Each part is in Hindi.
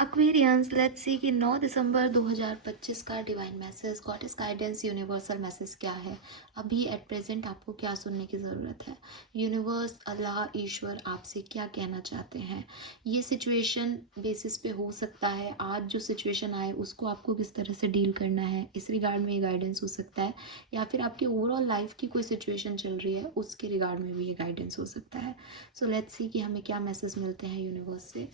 एक्वेरियंस, लेट्स सी कि 9 दिसंबर 2025 का divine message, goddess guidance, universal message क्या है। अभी एट प्रेजेंट आपको क्या सुनने की ज़रूरत है। यूनिवर्स, अल्लाह, ईश्वर आपसे क्या कहना चाहते हैं। ये सिचुएशन बेसिस पे हो सकता है, आज जो सिचुएशन आए उसको आपको किस तरह से डील करना है, इस रिगार्ड में ये गाइडेंस हो सकता है। या फिर आपकी ओवरऑल लाइफ की कोई सिचुएशन चल रही है उसके रिगार्ड में भी ये गाइडेंस हो सकता है। सो लेट्स सी कि हमें क्या मैसेज मिलते हैं यूनिवर्स से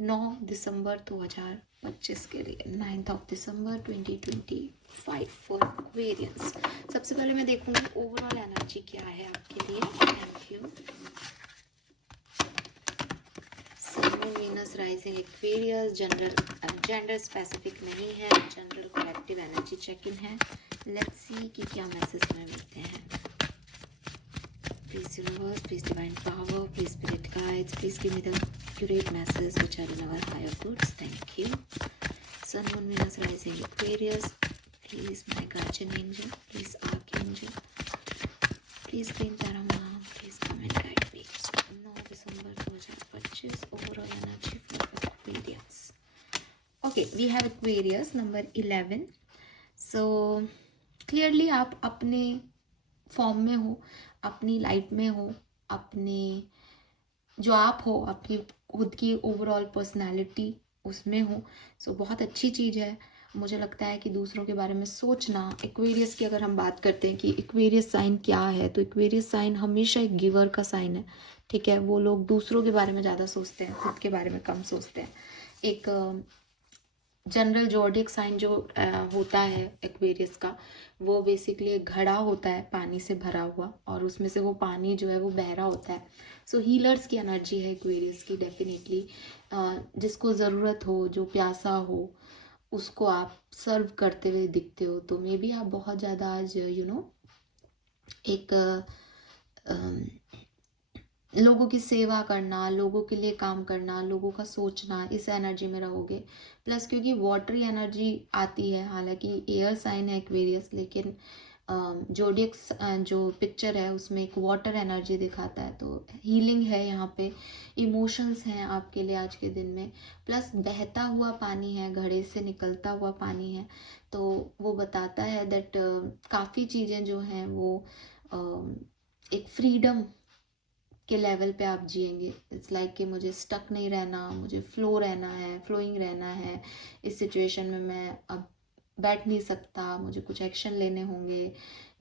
9 दिसंबर 2025 के लिए, 9 दिसंबर 2025 फॉर एक्वेरियंस। सबसे पहले मैं देखूंगी ओवरऑल एनर्जी क्या है आपके लिए। Thank you. Sun, moon, Venus, rising, Aquarius, general gender specific नहीं है, general collective energy check in है। लेट्स सी कि क्या मैसेज हमें मिलते हैं। Please universe, please divine power, please spirit guides, please give me the accurate message which are in our higher goods. Thank you. Sun, Moon, Venus, Rising, Aquarius. Please my guardian angel, please archangel, please Queen Tarama, please come and guide me. 9 December 2025 overall energy for Aquarius. Okay, we have Aquarius number 11. So clearly आप अपने फॉर्म में हो, अपनी लाइट में हो, अपने जो आप हो, अपनी खुद की ओवरऑल पर्सनालिटी उसमें हो। सो बहुत अच्छी चीज़ है। मुझे लगता है कि दूसरों के बारे में सोचना, एक्वेरियस की अगर हम बात करते हैं कि एक्वेरियस साइन क्या है, तो एक्वेरियस साइन हमेशा एक गिवर का साइन है। ठीक है, वो लोग दूसरों के बारे में ज़्यादा सोचते हैं, खुद के बारे में कम सोचते हैं। एक जनरल जोडिक साइन जो होता है एक्वेरियस का, वो बेसिकली एक घड़ा होता है पानी से भरा हुआ, और उसमें से वो पानी जो है वो बह रहा होता है। सो हीलर्स की एनर्जी है एक्वेरियस की डेफिनेटली। जिसको ज़रूरत हो, जो प्यासा हो, उसको आप सर्व करते हुए दिखते हो। तो मे बी आप बहुत ज़्यादा आज एक लोगों की सेवा करना, लोगों के लिए काम करना, लोगों का सोचना, इस एनर्जी में रहोगे। प्लस क्योंकि वाटरी एनर्जी आती है, हालांकि एयर साइन है एक्वेरियस, लेकिन जोडियक जो पिक्चर है उसमें एक वाटर एनर्जी दिखाता है। तो हीलिंग है यहाँ पे, इमोशंस हैं आपके लिए आज के दिन में। प्लस बहता हुआ पानी है, घड़े से निकलता हुआ पानी है। तो वो बताता है दैट काफ़ी चीज़ें जो हैं वो एक फ्रीडम के लेवल पे आप जिएंगे। इट्स लाइक कि मुझे स्टक नहीं रहना, मुझे फ्लो रहना है, फ्लोइंग रहना है। इस सिचुएशन में मैं अब बैठ नहीं सकता, मुझे कुछ एक्शन लेने होंगे,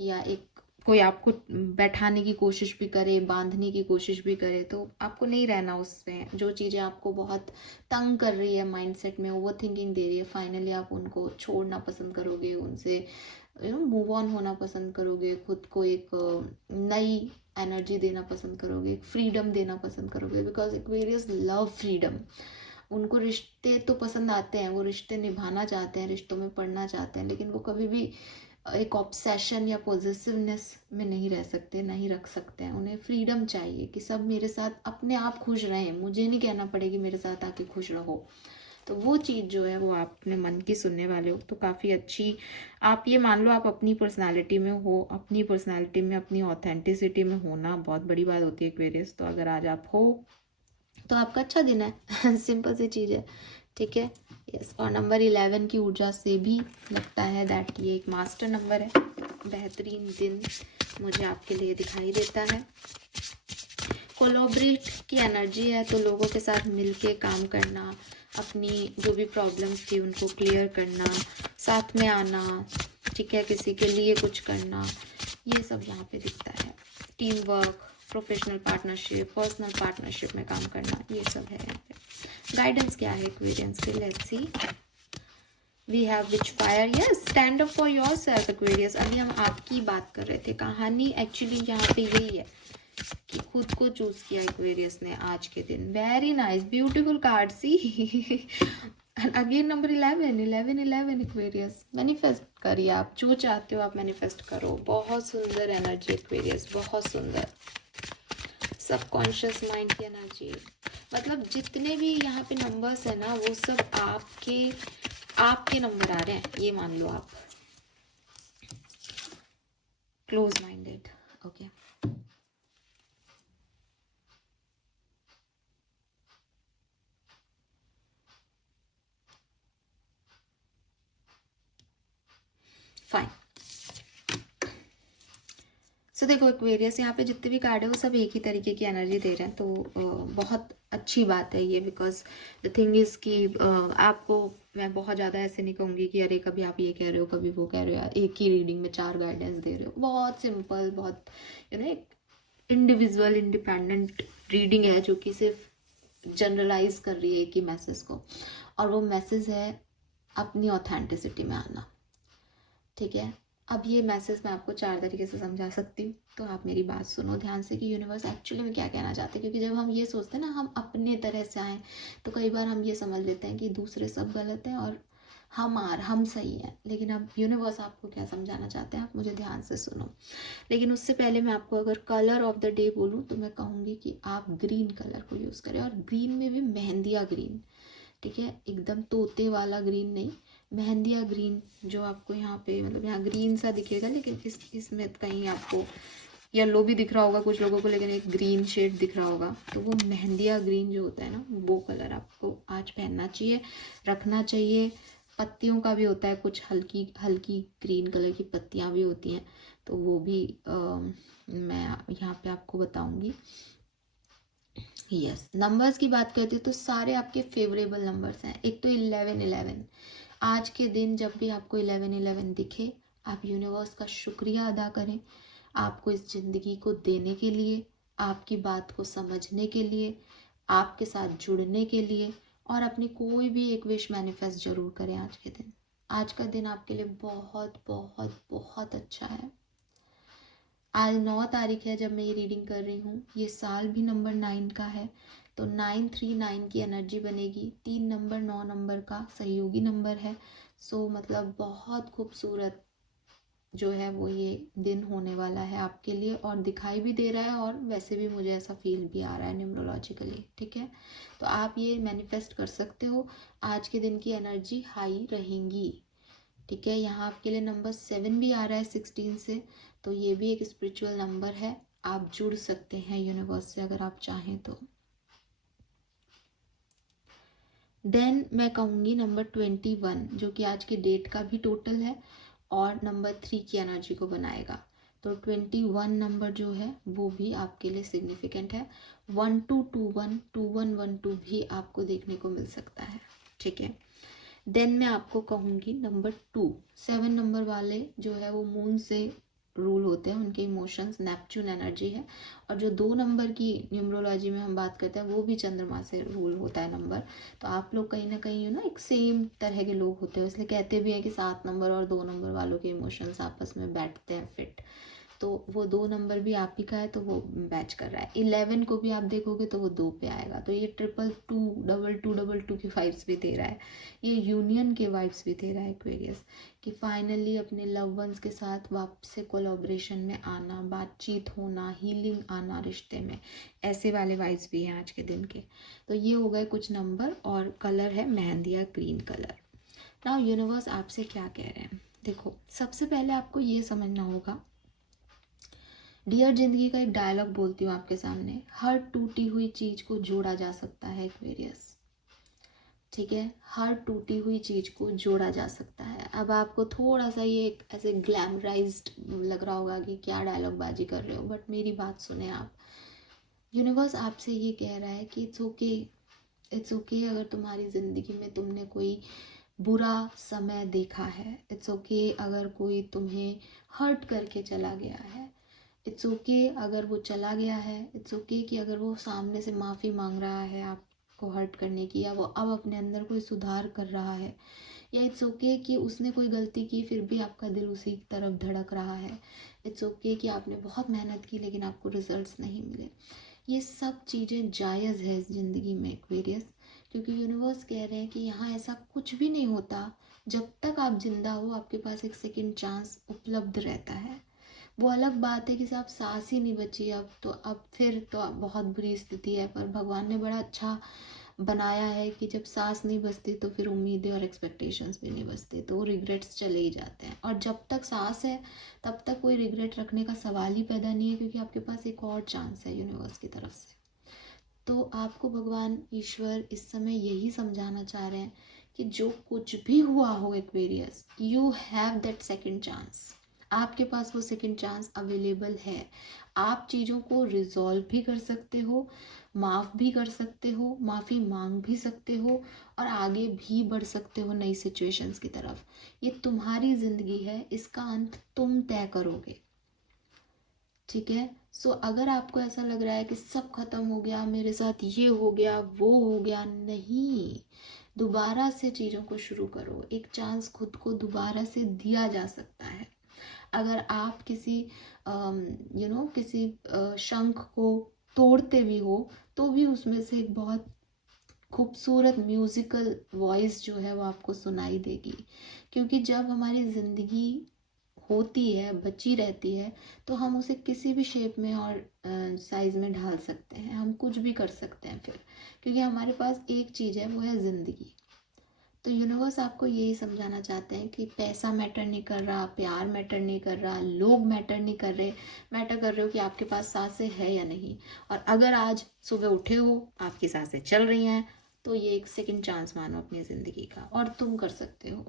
या एक कोई आपको बैठाने की कोशिश भी करे, बांधने की कोशिश भी करे, तो आपको नहीं रहना उसमें। जो चीज़ें आपको बहुत तंग कर रही है माइंडसेट में, ओवर थिंकिंग दे रही है, फाइनली आप उनको छोड़ना पसंद करोगे, उनसे मूव ऑन होना पसंद करोगे, खुद को एक नई एनर्जी देना पसंद करोगे, फ्रीडम देना पसंद करोगे। Because Aquarius love freedom. उनको रिश्ते तो पसंद आते हैं, वो रिश्ते निभाना चाहते हैं, रिश्तों में पढ़ना चाहते हैं, लेकिन वो कभी भी एक ऑब्सेशन या पॉजिटिवनेस में नहीं रह सकते, नहीं रख सकते हैं। उन्हें फ्रीडम चाहिए कि सब मेरे साथ अपने आप खुश रहें, मुझे नहीं कहना पड़े कि मेरे साथ आके खुश रहो। तो वो चीज़ जो है वो आप अपने मन की सुनने वाले हो, तो काफ़ी अच्छी। आप ये मान लो आप अपनी पर्सनालिटी में हो, अपनी पर्सनालिटी में, अपनी ऑथेंटिसिटी में होना बहुत बड़ी बात होती है एक्वेरियस। तो अगर आज आप हो तो आपका अच्छा दिन है। सिंपल सी चीज़ है, ठीक है। यस, और नंबर 11 की ऊर्जा से भी लगता है दैट ये एक मास्टर नंबर है। बेहतरीन दिन मुझे आपके लिए दिखाई देता है। कोलैबोरेट की एनर्जी है, तो लोगों के साथ मिलके काम करना, अपनी जो भी प्रॉब्लम्स थी उनको क्लियर करना, साथ में आना, ठीक है, किसी के लिए कुछ करना, ये सब यहाँ पे दिखता है। Team work, professional partnership, personal partnership में काम करना, ये सब है यहाँ पे। गाइडेंस क्या है एक्वेरियंस के, let's see. We have witch fire, yes, stand up for yourself Aquarius. अभी हम आपकी बात कर रहे थे, कहानी एक्चुअली यहाँ पे यही है कि खुद को चूज किया एक्वेरियस ने आज के दिन। Very nice, beautiful card, see. Again number 11, 11, 11 Aquarius. Manifest करिए, आप जो चाहते हो आप मैनिफेस्ट करो। बहुत सुंदर एनर्जी एक्वेरियस, बहुत सुंदर। सबकॉन्शियस माइंड की एनर्जी, मतलब जितने भी यहाँ पे नंबर्स है ना, वो सब आपके नंबर आ रहे हैं, ये मान लो आप। Close minded, okay. फाइन। सो देखो एक्वेरियस, यहाँ पे जितने भी कार्ड है वो सब एक ही तरीके की एनर्जी दे रहे हैं, तो बहुत अच्छी बात है ये। बिकॉज द थिंग इज़ कि आपको मैं बहुत ज़्यादा ऐसे नहीं कहूँगी कि अरे कभी आप ये कह रहे हो कभी वो कह रहे हो, यार एक ही रीडिंग में 4 गाइडेंस दे रहे हो। बहुत सिंपल, बहुत एक इंडिविजुअल इंडिपेंडेंट रीडिंग है जो कि सिर्फ जनरलाइज कर रही है एक ही मैसेज को, और वो मैसेज है अपनी ऑथेंटिसिटी में आना। ठीक है, अब ये मैसेज मैं आपको 4 तरीके से समझा सकती हूँ, तो आप मेरी बात सुनो ध्यान से कि यूनिवर्स एक्चुअली में क्या कहना चाहते हैं। क्योंकि जब हम ये सोचते हैं ना हम अपने तरह से आए, तो कई बार हम ये समझ लेते हैं कि दूसरे सब गलत हैं और हम सही हैं। लेकिन अब यूनिवर्स आपको क्या समझाना चाहते हैं, आप मुझे ध्यान से सुनो। लेकिन उससे पहले मैं आपको अगर कलर ऑफ द डे बोलूँ तो मैं कहूँगी कि आप ग्रीन कलर को यूज़ करें, और ग्रीन में भी मेहंदिया ग्रीन। ठीक है, एकदम तोते वाला ग्रीन नहीं, मेहंदिया ग्रीन, जो आपको यहाँ पे मतलब यहाँ ग्रीन सा दिखेगा, लेकिन इसमें कहीं आपको येलो भी दिख रहा होगा कुछ लोगों को, लेकिन एक ग्रीन शेड दिख रहा होगा, तो वो मेहंदिया ग्रीन जो होता है ना, वो कलर आपको आज पहनना चाहिए, रखना चाहिए। पत्तियों का भी होता है कुछ, हल्की हल्की ग्रीन कलर की पत्तियाँ भी होती हैं, तो वो भी मैं यहाँ पे आपको बताऊंगी। यस, नंबर्स की बात करते हैं तो सारे आपके फेवरेबल नंबर्स हैं। एक तो 1111, आज के दिन जब भी आपको 1111 दिखे, आप यूनिवर्स का शुक्रिया अदा करें, आपको इस ज़िंदगी को देने के लिए, आपकी बात को समझने के लिए, आपके साथ जुड़ने के लिए, और अपनी कोई भी एक विश मैनिफेस्ट जरूर करें आज के दिन। आज का दिन आपके लिए बहुत बहुत बहुत अच्छा है। आज 9 तारीख है जब मैं ये रीडिंग कर रही हूँ, ये साल भी नंबर 9 का है, तो 939 की एनर्जी बनेगी। 3 नंबर 9 नंबर का सहयोगी नंबर है, सो मतलब बहुत खूबसूरत जो है वो ये दिन होने वाला है आपके लिए, और दिखाई भी दे रहा है, और वैसे भी मुझे ऐसा फील भी आ रहा है न्यूमरोलॉजिकली। ठीक है, तो आप ये मैनिफेस्ट कर सकते हो, आज के दिन की एनर्जी हाई रहेंगी। ठीक है, यहाँ आपके लिए नंबर 7 भी आ रहा है 16 से, तो ये भी एक स्पिरिचुअल नंबर है, आप जुड़ सकते हैं यूनिवर्स से अगर आप चाहें तो। देन मैं कहूँगी नंबर 21, जो कि आज की डेट का भी टोटल है और नंबर 3 की एनर्जी को बनाएगा, तो 21 नंबर जो है वो भी आपके लिए सिग्निफिकेंट है। 1221 2112 भी आपको देखने को मिल सकता है। ठीक है, देन मैं आपको कहूँगी नंबर 2, 7 नंबर वाले जो है वो मून से रूल होते हैं, उनके इमोशंस नेपच्यून एनर्जी है, और जो 2 नंबर की न्यूमरोलॉजी में हम बात करते हैं वो भी चंद्रमा से रूल होता है नंबर। तो आप लोग कहीं ना कहीं एक सेम तरह के लोग होते हैं, इसलिए कहते भी हैं कि 7 नंबर और 2 नंबर वालों के इमोशंस आपस में बैठते हैं फिट। तो वो 2 नंबर भी आप ही का है, तो वो मैच कर रहा है। 11 को भी आप देखोगे तो वो 2 पे आएगा, तो ये 222 2222 की वाइब्स भी दे रहा है, ये यूनियन के वाइब्स भी दे रहा है एक्वेरियस, कि फाइनली अपने लव वंस के साथ वापस से कोलैबोरेशन में आना, बातचीत होना, हीलिंग आना रिश्ते में, ऐसे वाले वाइब्स भी हैं आज के दिन के। तो ये हो गए कुछ नंबर, और कलर है मेहंदिया ग्रीन कलर। नाउ यूनिवर्स आपसे क्या कह रहे हैं, देखो सबसे पहले आपको ये समझना होगा, डियर जिंदगी का एक डायलॉग बोलती हूँ आपके सामने, हर टूटी हुई चीज को जोड़ा जा सकता है एक्वेरियस। ठीक है, हर टूटी हुई चीज को जोड़ा जा सकता है। अब आपको थोड़ा सा ये एक ऐसे ग्लैमराइज्ड लग रहा होगा कि क्या डायलॉग बाजी कर रहे हो, बट मेरी बात सुने आप। यूनिवर्स आपसे ये कह रहा है कि इट्स ओके अगर तुम्हारी ज़िंदगी में तुमने कोई बुरा समय देखा है, इट्स ओके अगर कोई तुम्हें हर्ट करके चला गया है, इट्स ओके अगर वो चला गया है, इट्स ओके कि अगर वो सामने से माफ़ी मांग रहा है आपको हर्ट करने की, या वो अब अपने अंदर कोई सुधार कर रहा है, या इट्स ओके कि उसने कोई गलती की फिर भी आपका दिल उसी की तरफ धड़क रहा है, इट्स ओके कि आपने बहुत मेहनत की लेकिन आपको रिजल्ट्स नहीं मिले। ये सब चीज़ें जायज़ है इस ज़िंदगी में एक्वेरियस, क्योंकि यूनिवर्स कह रहे हैं कि यहाँ ऐसा कुछ भी नहीं होता, जब तक आप जिंदा हो आपके पास एक सेकंड चांस उपलब्ध रहता है। वो अलग बात है कि साहब सांस ही नहीं बची अब, तो अब फिर तो बहुत बुरी स्थिति है, पर भगवान ने बड़ा अच्छा बनाया है कि जब सांस नहीं बचती तो फिर उम्मीदें और एक्सपेक्टेशंस भी नहीं बचते, तो रिग्रेट्स चले ही जाते हैं, और जब तक सांस है तब तक कोई रिग्रेट रखने का सवाल ही पैदा नहीं है, क्योंकि आपके पास एक और चांस है यूनिवर्स की तरफ से। तो आपको भगवान ईश्वर इस समय यही समझाना चाह रहे हैं कि जो कुछ भी हुआ हो Aquarius, you have that second chance. आपके पास वो सेकंड चांस अवेलेबल है। आप चीज़ों को रिजॉल्व भी कर सकते हो, माफ़ भी कर सकते हो, माफ़ी मांग भी सकते हो, और आगे भी बढ़ सकते हो नई सिचुएशंस की तरफ। ये तुम्हारी ज़िंदगी है, इसका अंत तुम तय करोगे। ठीक है। सो अगर आपको ऐसा लग रहा है कि सब खत्म हो गया, मेरे साथ ये हो गया, वो हो गया, नहीं, दोबारा से चीज़ों को शुरू करो। एक चांस खुद को दोबारा से दिया जा सकता है। अगर आप किसी किसी शंख को तोड़ते भी हो तो भी उसमें से एक बहुत खूबसूरत म्यूजिकल वॉइस जो है वो आपको सुनाई देगी। क्योंकि जब हमारी ज़िंदगी होती है, बची रहती है, तो हम उसे किसी भी शेप में और साइज़ में ढाल सकते हैं, हम कुछ भी कर सकते हैं फिर, क्योंकि हमारे पास एक चीज़ है, वो है ज़िंदगी। तो यूनिवर्स आपको यही समझाना चाहते हैं कि पैसा मैटर नहीं कर रहा, प्यार मैटर नहीं कर रहा, लोग मैटर नहीं कर रहे, मैटर कर रहे हो कि आपके पास सांसें है या नहीं। और अगर आज सुबह उठे हो, आपकी सांसें चल रही हैं, तो ये एक सेकंड चांस मानो अपनी ज़िंदगी का, और तुम कर सकते हो।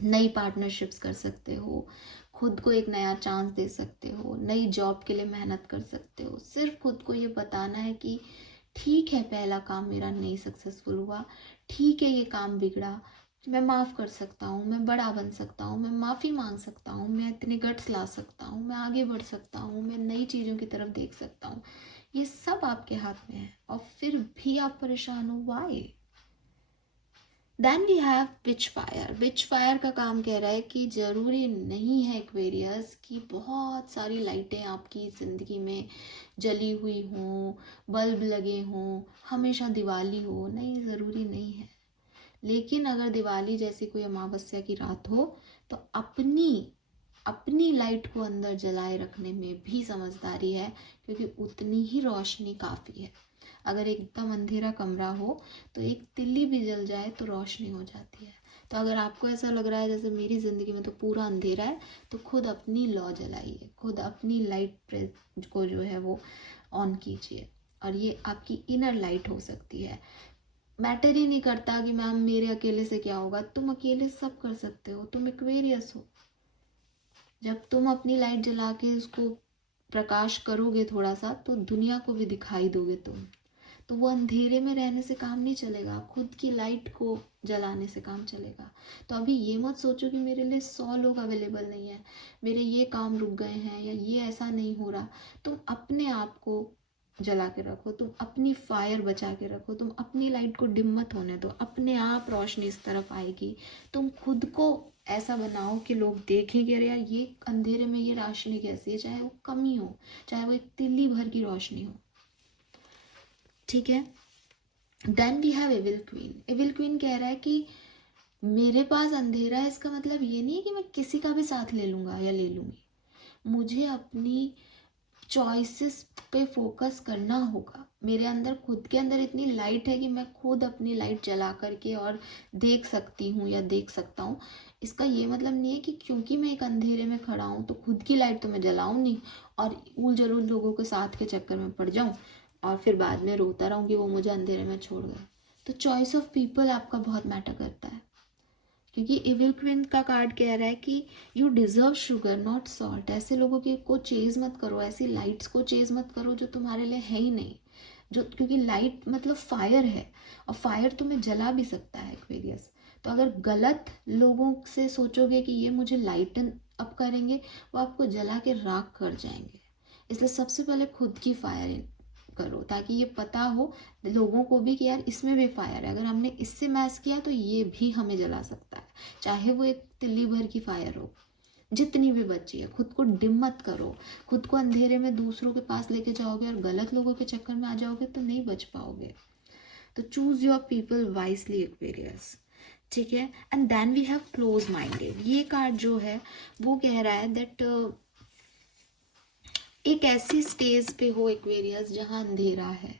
नई पार्टनरशिप्स कर सकते हो, खुद को एक नया चांस दे सकते हो, नई जॉब के लिए मेहनत कर सकते हो। सिर्फ खुद को ये बताना है कि ठीक है, पहला काम मेरा नहीं सक्सेसफुल हुआ, ठीक है ये काम बिगड़ा, मैं माफ़ कर सकता हूँ, मैं बड़ा बन सकता हूँ, मैं माफ़ी मांग सकता हूँ, मैं इतने गट्स ला सकता हूँ, मैं आगे बढ़ सकता हूँ, मैं नई चीज़ों की तरफ देख सकता हूँ। ये सब आपके हाथ में है, और फिर भी आप परेशान हो, why? Then we have witch fire. Witch fire का काम कह रहा है कि ज़रूरी नहीं है एक्वेरियस कि बहुत सारी लाइटें आपकी ज़िंदगी में जली हुई हों, बल्ब लगे हों, हमेशा दिवाली हो, नहीं, ज़रूरी नहीं है। लेकिन अगर दिवाली जैसी कोई अमावस्या की रात हो, तो अपनी अपनी लाइट को अंदर जलाए रखने में भी समझदारी है, क्योंकि उतनी ही रोशनी काफ़ी है। अगर एकदम अंधेरा कमरा हो तो एक तिल्ली भी जल जाए तो रोशनी हो जाती है। तो अगर आपको ऐसा लग रहा है जैसे मेरी ज़िंदगी में तो पूरा अंधेरा है, तो खुद अपनी लौ जलाइए, खुद अपनी लाइट को जो है वो ऑन कीजिए, और ये आपकी इनर लाइट हो सकती है। मैटर ही नहीं करता कि मैम मेरे अकेले से क्या होगा, तुम अकेले सब कर सकते हो, तुम एक्वेरियस हो। जब तुम अपनी लाइट जला के उसको प्रकाश करोगे थोड़ा सा, तो दुनिया को भी दिखाई दोगे तुम। तो वो अंधेरे में रहने से काम नहीं चलेगा, खुद की लाइट को जलाने से काम चलेगा। तो अभी ये मत सोचो कि मेरे लिए 100 लोग अवेलेबल नहीं है, मेरे ये काम रुक गए हैं, या ये ऐसा नहीं हो रहा। तुम अपने आप को जला के रखो, तुम अपनी फायर बचा के रखो, तुम अपनी लाइट को डिम मत होने दो, अपने आप रोशनी इस तरफ आएगी। तुम खुद को ऐसा बनाओ कि लोग देखें कि अरे यार, ये अंधेरे में ये रोशनी कैसी है, चाहे वो कमी हो, चाहे वो एक तिल्ली भर की रोशनी हो। ठीक है। Then we have evil queen. Evil queen कह रहा है कि मेरे पास अंधेरा है, इसका मतलब ये नहीं है कि मैं किसी का भी साथ ले लूँगा या ले लूँगी। मुझे अपनी चॉइसेस पे फोकस करना होगा। मेरे अंदर, खुद के अंदर इतनी लाइट है कि मैं खुद अपनी लाइट जला करके और देख सकती हूँ या देख सकता हूँ। इसका ये मतलब नहीं है कि क्योंकि मैं एक अंधेरे में खड़ा हूँ तो खुद की लाइट तो मैं जलाऊँ नहीं, और उल जलूल लोगों के साथ के चक्कर में पड़ जाऊँ और फिर बाद में रोता रहूँ कि वो मुझे अंधेरे में छोड़ गए। तो चॉइस ऑफ पीपल आपका बहुत मैटर करता है, क्योंकि इविल क्वीन का कार्ड कह रहा है कि you deserve sugar not salt. ऐसे लोगों की को चेज मत करो, ऐसी लाइट्स को चेज मत करो जो तुम्हारे लिए है ही नहीं। जो, क्योंकि लाइट मतलब फायर है, और फायर तुम्हें जला भी सकता है एक्वेरियस। तो अगर गलत लोगों से सोचोगे कि ये मुझे लाइटन अप करेंगे, वो आपको जला के राख कर जाएंगे। इसलिए सबसे पहले खुद की फायर करो, ताकि ये पता हो लोगों को भी कि यार इसमें भी फायर है, अगर हमने इससे मैच किया तो ये भी हमें जला सकता है, चाहे वो एक तिल्ली भर की फायर हो। जितनी भी बची है, खुद को डिम मत करो। खुद को अंधेरे में दूसरों के पास लेके जाओगे और गलत लोगों के चक्कर में आ जाओगे तो नहीं बच पाओगे। तो choose your people wisely Aquarius. ठीक है। And then we have close minded. ये कार्ड जो है वो कह रहा है दैट एक ऐसी स्टेज पे हो एक्वेरियस जहाँ अंधेरा है।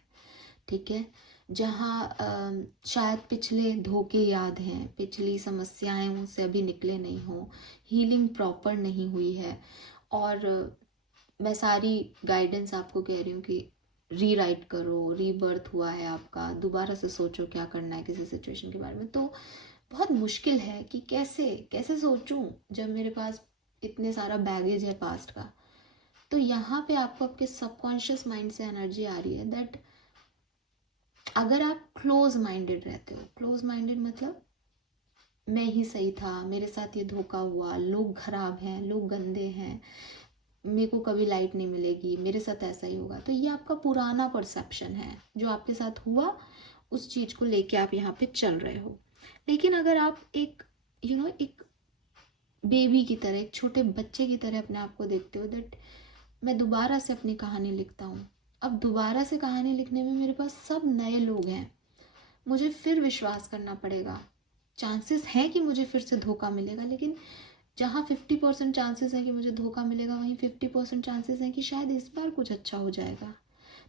ठीक है। जहाँ शायद पिछले धोखे याद हैं, पिछली समस्याएं उनसे अभी निकले नहीं हो, हीलिंग प्रॉपर नहीं हुई है। और मैं सारी गाइडेंस आपको कह रही हूँ कि रीराइट करो, रीबर्थ हुआ है आपका, दोबारा से सोचो क्या करना है किसी सिचुएशन के बारे में। तो बहुत मुश्किल है कि कैसे कैसे सोचूं जब मेरे पास इतने सारा बैगेज है पास्ट का। तो यहाँ पे आपको आपके सबकॉन्शियस माइंड से एनर्जी आ रही है दैट अगर आप क्लोज माइंडेड रहते हो, क्लोज माइंडेड मतलब मैं ही सही था, मेरे साथ ये धोखा हुआ, लोग खराब हैं, लोग गंदे हैं, मेरे को कभी लाइट नहीं मिलेगी, मेरे साथ ऐसा ही होगा, तो ये आपका पुराना परसेप्शन है जो आपके साथ हुआ, उस चीज़ को लेके आप यहाँ पे चल रहे हो। लेकिन अगर आप एक एक बेबी की तरह, एक छोटे बच्चे की तरह अपने आप को देखते हो दैट मैं दोबारा से अपनी कहानी लिखता हूँ। अब दोबारा से कहानी लिखने में मेरे पास सब नए लोग हैं, मुझे फिर विश्वास करना पड़ेगा। चांसेस है कि मुझे फिर से धोखा मिलेगा, लेकिन जहाँ 50% चांसेस है कि मुझे धोखा मिलेगा, वहीं 50% चांसेस है कि शायद इस बार कुछ अच्छा हो जाएगा।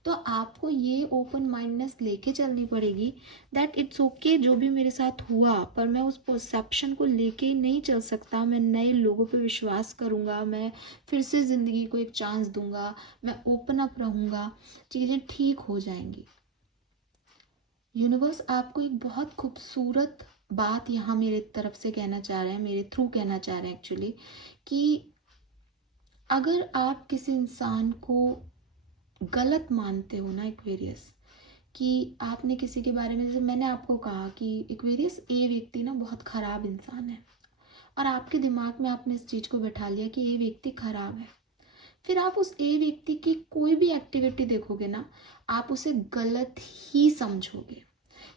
तो आपको ये ओपन माइंडनेस लेके चलनी पड़ेगी दैट इट्स ओके जो भी मेरे साथ हुआ, पर मैं उस परसेप्शन को लेके नहीं चल सकता। मैं नए लोगों पे विश्वास करूँगा, मैं फिर से ज़िंदगी को एक चांस दूंगा, मैं ओपन अप रहूँगा, चीज़ें ठीक हो जाएंगी। यूनिवर्स आपको एक बहुत खूबसूरत बात यहाँ मेरे तरफ से कहना चाह रहे हैं, मेरे थ्रू कहना चाह रहे हैं एक्चुअली, कि अगर आप किसी इंसान को गलत मानते हो ना एक्वेरियस, कि आपने किसी के बारे में, जैसे मैंने आपको कहा कि एक्वेरियस ए व्यक्ति ना बहुत ख़राब इंसान है, और आपके दिमाग में आपने इस चीज़ को बैठा लिया कि ये व्यक्ति ख़राब है। फिर आप उस ए व्यक्ति की कोई भी एक्टिविटी देखोगे ना, आप उसे गलत ही समझोगे,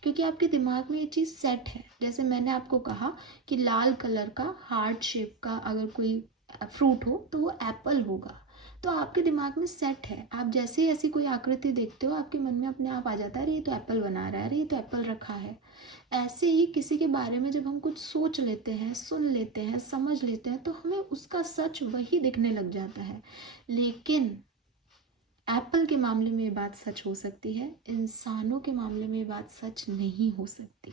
क्योंकि आपके दिमाग में ये चीज़ सेट है। जैसे मैंने आपको कहा कि लाल कलर का हार्ट शेप का अगर कोई फ्रूट हो तो वो एप्पल होगा, तो आपके दिमाग में सेट है। आप जैसे ही ऐसी कोई आकृति देखते हो, आपके मन में अपने आप आ जाता है अरे ये तो एप्पल बना रहा है, अरे ये तो एप्पल रखा है। ऐसे ही किसी के बारे में जब हम कुछ सोच लेते हैं, सुन लेते हैं, समझ लेते हैं, तो हमें उसका सच वही दिखने लग जाता है। लेकिन एप्पल के मामले में ये बात सच हो सकती है, इंसानों के मामले में ये बात सच नहीं हो सकती।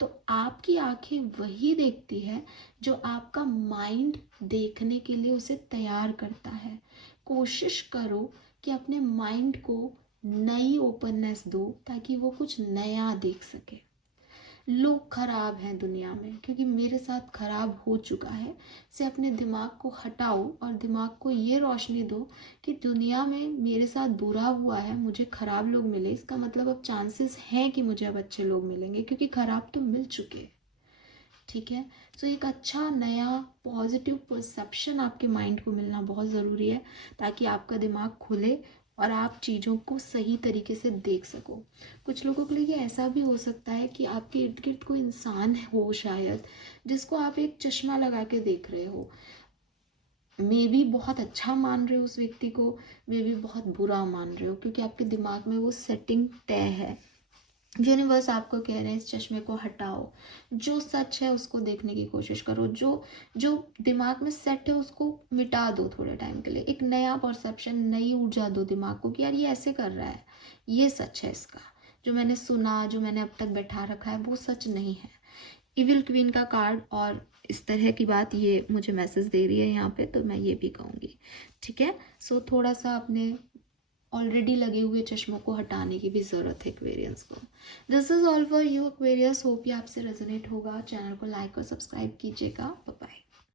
तो आपकी आंखें वही देखती है जो आपका माइंड देखने के लिए उसे तैयार करता है। कोशिश करो कि अपने माइंड को नई ओपननेस दो ताकि वो कुछ नया देख सके। लोग खराब हैं दुनिया में क्योंकि मेरे साथ खराब हो चुका है, से अपने दिमाग को हटाओ और दिमाग को ये रोशनी दो कि दुनिया में मेरे साथ बुरा हुआ है, मुझे खराब लोग मिले, इसका मतलब अब चांसेस हैं कि मुझे अब अच्छे लोग मिलेंगे, क्योंकि खराब तो मिल चुके हैं। ठीक है, सो एक अच्छा नया पॉजिटिव परसेप्शन आपके माइंड को मिलना बहुत ज़रूरी है ताकि आपका दिमाग खुले और आप चीज़ों को सही तरीके से देख सको। कुछ लोगों के लिए ऐसा भी हो सकता है कि आपके इर्द गिर्द कोई इंसान हो शायद, जिसको आप एक चश्मा लगा के देख रहे हो, मे भी बहुत अच्छा मान रहे हो उस व्यक्ति को, मे भी बहुत बुरा मान रहे हो, क्योंकि आपके दिमाग में वो सेटिंग तय है। यूनिवर्स आपको कह रहे हैं इस चश्मे को हटाओ, जो सच है उसको देखने की कोशिश करो, जो जो दिमाग में सेट है उसको मिटा दो थोड़े टाइम के लिए, एक नया परसेप्शन, नई ऊर्जा दो दिमाग को कि यार ये ऐसे कर रहा है, ये सच है इसका, जो मैंने सुना, जो मैंने अब तक बैठा रखा है वो सच नहीं है। इविल क्वीन का कार्ड और इस तरह की बात ये मुझे मैसेज दे रही है यहाँ पे, तो मैं ये भी कहूँगी। ठीक है, सो थोड़ा सा अपने ऑलरेडी लगे हुए चश्मों को हटाने की भी ज़रूरत है एक्वेरियंस को। This is all for you Aquarius, hope ये आपसे रेजोनेट होगा। चैनल को लाइक और सब्सक्राइब कीजिएगा। Bye bye.